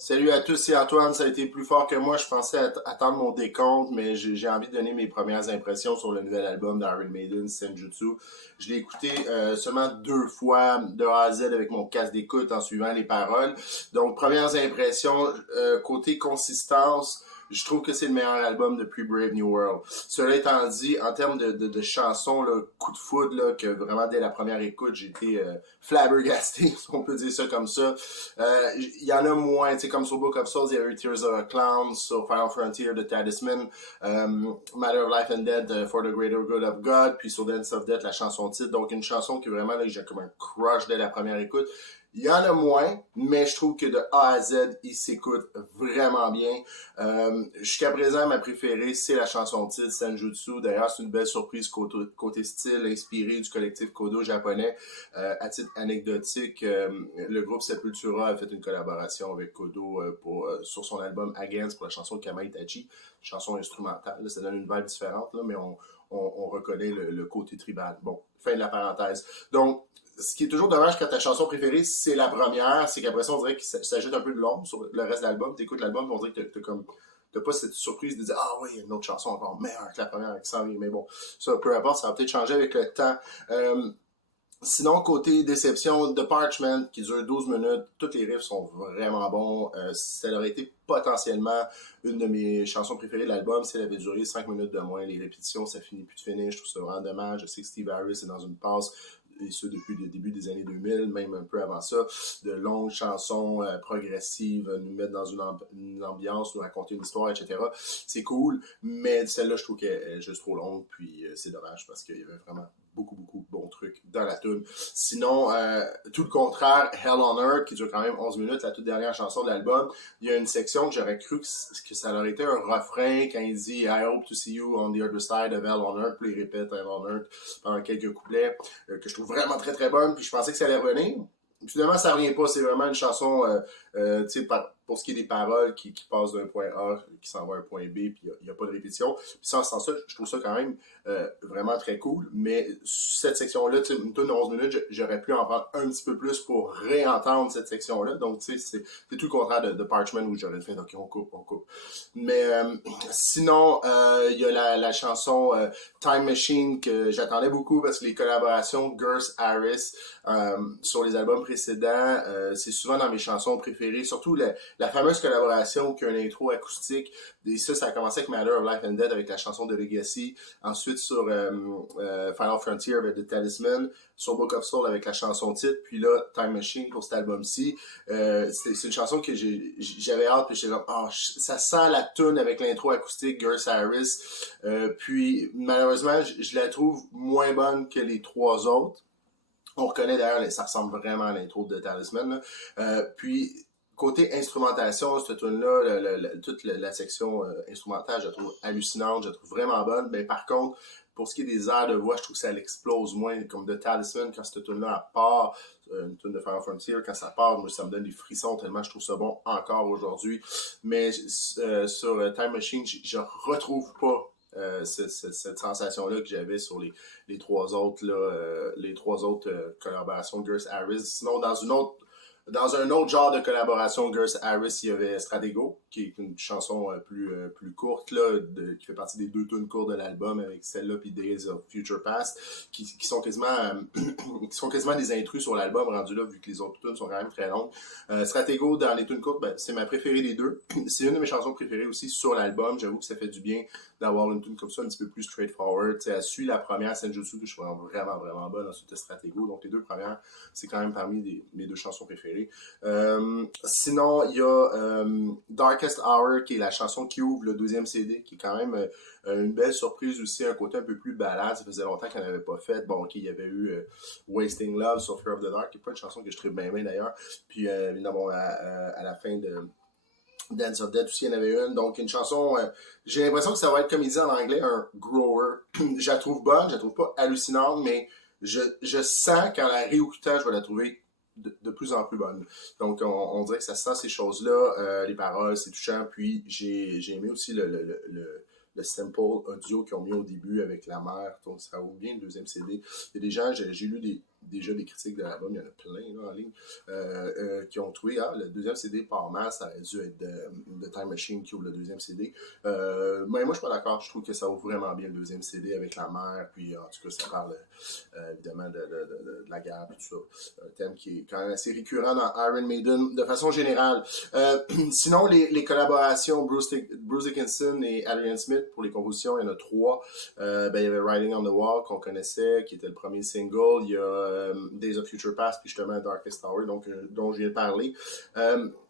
Salut à tous, c'est Antoine. Ça a été plus fort que moi. Je pensais attendre mon décompte, mais j'ai envie de donner mes premières impressions sur le nouvel album d'Iron Maiden, Senjutsu. Je l'ai écouté seulement 2 fois de A à Z avec mon casque d'écoute en suivant les paroles. Donc, premières impressions, côté consistance, je trouve que c'est le meilleur album depuis Brave New World. Cela étant dit, en termes de chansons, là, coup de foudre, là, que vraiment dès la première écoute, j'ai été flabbergasté, si on peut dire ça comme ça. Il y en a moins, tu sais, comme sur Book of Souls, il y a eu Tears of a Clown, sur Final Frontier de Talisman, Matter of Life and Death, For the Greater Good of God, puis sur Dance of Death, la chanson titre. Donc une chanson qui vraiment, là, j'ai comme un crush dès la première écoute. Il y en a moins, mais je trouve que de A à Z, il s'écoute vraiment bien. Jusqu'à présent, ma préférée, c'est la chanson titre, Senjutsu. D'ailleurs, c'est une belle surprise côté style, inspiré du collectif Kodo japonais. À titre anecdotique, le groupe Sepultura a fait une collaboration avec Kodo sur son album Against pour la chanson Kama Itachi, chanson instrumentale. Là, ça donne une vibe différente, là, mais on reconnaît le côté tribal. Bon, fin de la parenthèse. Donc, ce qui est toujours dommage quand ta chanson préférée, c'est la première, c'est qu'après ça, on dirait qu'il s'ajoute un peu de l'ombre sur le reste de l'album. T'écoutes l'album, on dirait que t'as pas cette surprise de dire ah oui, il y a une autre chanson encore meilleure que la première qui s'en vient. Mais bon, ça, peu importe, ça va peut-être changer avec le temps. Sinon, côté déception, The Parchment, qui dure 12 minutes, tous les riffs sont vraiment bons. Ça aurait été potentiellement une de mes chansons préférées de l'album si elle avait duré 5 minutes de moins. Les répétitions, ça finit plus de finir. Je trouve ça vraiment dommage. Je sais que Steve Harris est dans une passe, et ce depuis le début des années 2000, même un peu avant ça, de longues chansons progressives, nous mettre dans une ambiance, nous raconter une histoire, etc. C'est cool, mais celle-là, je trouve qu'elle est juste trop longue, puis c'est dommage parce qu'il y avait vraiment beaucoup de bons trucs dans la tune. Sinon, tout le contraire, Hell on Earth, qui dure quand même 11 minutes, la toute dernière chanson de l'album, il y a une section que j'aurais cru que ça aurait été un refrain quand il dit I hope to see you on the other side of Hell on Earth, puis il répète Hell on Earth pendant quelques couplets, que je trouve vraiment très bonne, puis je pensais que ça allait revenir. Finalement, ça revient pas, c'est vraiment une chanson, tu sais, pour ce qui est des paroles qui passent d'un point A, qui s'en va à un point B, puis il n'y a pas de répétition. Puis ça, en ce sens-là, je trouve ça quand même vraiment très cool. Mais cette section-là, tu sais, une tonne de 11 minutes, j'aurais pu en prendre un petit peu plus pour réentendre cette section-là. Donc, tu sais, c'est tout le contraire de Parchment où j'aurais fait, OK, on coupe. Mais sinon, il y a la chanson Time Machine que j'attendais beaucoup parce que les collaborations Gers Harris sur les albums précédents, c'est souvent dans mes chansons préférées, surtout la fameuse collaboration qui a une intro acoustique. Et ça a commencé avec Matter of Life and Death avec la chanson de Legacy. Ensuite sur Final Frontier avec The Talisman. Sur Book of Soul avec la chanson titre. Puis là, Time Machine pour cet album-ci. C'est une chanson que j'avais hâte. Puis j'étais comme, oh, ça sent la tune avec l'intro acoustique Gers Harris. Puis malheureusement, je la trouve moins bonne que les 3 autres. On reconnaît d'ailleurs, ça ressemble vraiment à l'intro de Talisman. Puis, côté instrumentation, cette tune-là, toute la section instrumentale, je la trouve hallucinante, je la trouve vraiment bonne. Mais par contre, pour ce qui est des airs de voix, je trouve que ça l'explose moins, comme de Talisman, quand cette tune-là part, une tune de Final Frontier, quand ça part, moi, ça me donne des frissons tellement je trouve ça bon encore aujourd'hui. Mais sur Time Machine, je retrouve pas cette sensation-là que j'avais sur les 3 autres, là, les 3 autres collaborations de Gers Harris. Sinon, dans un autre genre de collaboration, Gers Harris, il y avait Stratego, qui est une chanson plus courte, là, qui fait partie des 2 tunes courtes de l'album, avec celle-là puis Days of Future Past, qui sont quasiment des intrus sur l'album, rendu là, vu que les autres tunes sont quand même très longues. Stratego, dans les tunes courtes, ben, c'est ma préférée des deux. C'est une de mes chansons préférées aussi sur l'album. J'avoue que ça fait du bien d'avoir une tune comme ça, un petit peu plus straightforward. T'sais, elle suit la première, Senjutsu, que je trouve vraiment bonne, ensuite Stratego. Donc les 2 premières, c'est quand même parmi mes 2 chansons préférées. Sinon, il y a Darkest Hour, qui est la chanson qui ouvre le 2e CD, qui est quand même une belle surprise aussi, un côté un peu plus balade. Ça faisait longtemps qu'on n'avait pas fait. Bon, OK, il y avait eu Wasting Love sur Fear of the Dark, qui n'est pas une chanson que je trouve bien d'ailleurs. Puis, évidemment, à la fin de Dance of Death aussi, il y en avait une. Donc, une chanson, j'ai l'impression que ça va être, comme il dit en anglais, un grower. Je la trouve bonne, je la trouve pas hallucinante, mais je sens qu'en la réécoutant, je vais la trouver de plus en plus bonne. Donc, on dirait que ça sent ces choses-là, les paroles, c'est touchant. Puis, j'ai aimé aussi le sample audio qu'ils ont mis au début avec la mère. Donc, ça ouvre bien le 2e CD. Il y a des gens, j'ai lu déjà des critiques de l'album, il y en a plein là, en ligne, qui ont trouvé, le deuxième CD part mal, ça aurait dû être The Time Machine qui ouvre le deuxième CD. Mais moi, je suis pas d'accord, je trouve que ça ouvre vraiment bien le deuxième CD avec la mer, puis en tout cas, ça parle évidemment de la guerre, et tout ça. Un thème qui est quand même assez récurrent dans Iron Maiden de façon générale. Sinon, les collaborations, Bruce Dickinson et Adrian Smith, pour les compositions, il y en a 3. Il y avait Riding on the Wall, qu'on connaissait, qui était le premier single. Il y a Days of Future Past, puis justement Darkest Hour, dont je viens de parler.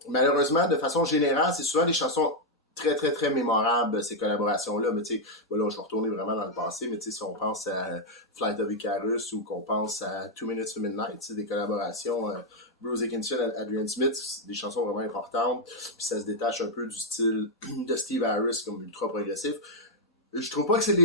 Malheureusement, de façon générale, c'est souvent des chansons très, très, très mémorables, ces collaborations-là. Mais tu sais, là, je vais retourner vraiment dans le passé, mais tu sais, si on pense à Flight of Icarus ou qu'on pense à 2 Minutes to Midnight, c'est des collaborations Bruce Dickinson et Adrian Smith, c'est des chansons vraiment importantes, puis ça se détache un peu du style de Steve Harris comme ultra progressif. Je trouve pas que c'est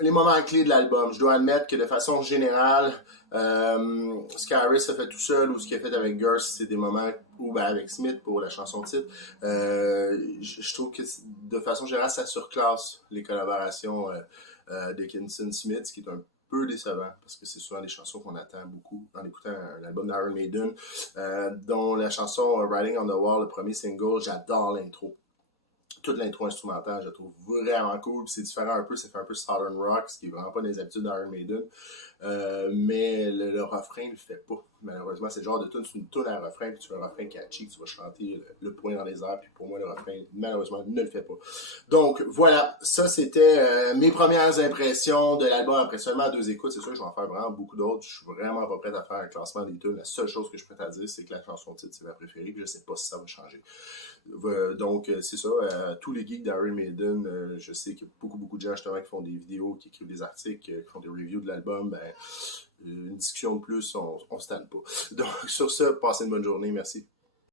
les moments clés de l'album. Je dois admettre que de façon générale, ce qu'Harris a fait tout seul ou ce qu'il a fait avec Gurst, c'est des moments où, avec Smith pour la chanson titre, je trouve que de façon générale, ça surclasse les collaborations Dickinson-Smith, ce qui est un peu décevant parce que c'est souvent des chansons qu'on attend beaucoup en écoutant l'album d'Iron Maiden, dont la chanson Riding on the Wall, le premier single, j'adore l'intro. Toute l'intro instrumentale, je la trouve vraiment cool. C'est différent un peu, ça fait un peu Southern Rock, ce qui est vraiment pas des habitudes d'Iron Maiden. Mais le refrain le fait pas. Malheureusement, c'est le genre de tune, c'est une tune à refrain, puis tu fais un refrain catchy, tu vas chanter le point dans les airs, puis pour moi, le refrain, malheureusement, ne le fait pas. Donc, voilà, ça, c'était mes premières impressions de l'album après seulement 2 écoutes. C'est sûr que je vais en faire vraiment beaucoup d'autres. Je suis vraiment pas prêt à faire un classement des tunes. La seule chose que je suis prêt à dire, c'est que la chanson titre, c'est ma préférée, puis je sais pas si ça va changer. Donc, c'est ça. Tous les geeks d'Iron Maiden, je sais qu'il y a beaucoup, beaucoup de gens justement qui font des vidéos, qui écrivent des articles, qui font des reviews de l'album. Une discussion de plus, on se tanne pas. Donc, sur ça, passez une bonne journée. Merci.